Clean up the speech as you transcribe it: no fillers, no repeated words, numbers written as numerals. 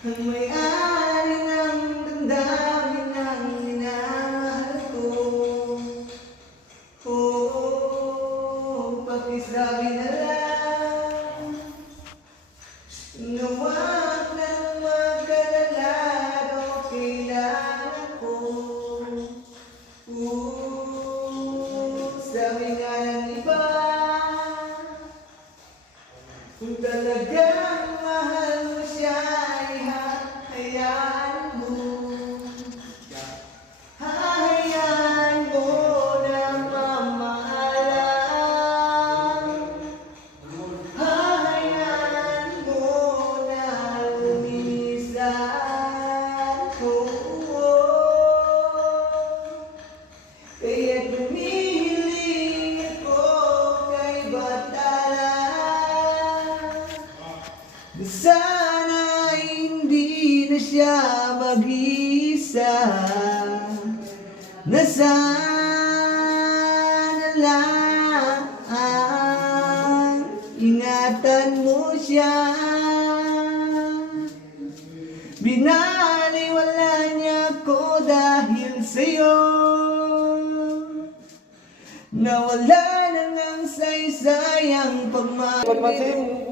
ang may-ari ng damdamin ng minahal ko. Oh, pakisabi na lang na wag nang mag-alala, okay lang ako. Sabi nga ng iba, kung talagang mahal mo siya, hayaan mo. Hayaan mo na mamahalan. Hayaan mo na lumisan ko. Kaya't humihiling ako kay Batala. Sana hindi na siya mag-isa. Na sana lang ingatan mo siya. Binaliwala niya ko dahil sa'yo. Nawala na ng saysayang pagmamahal.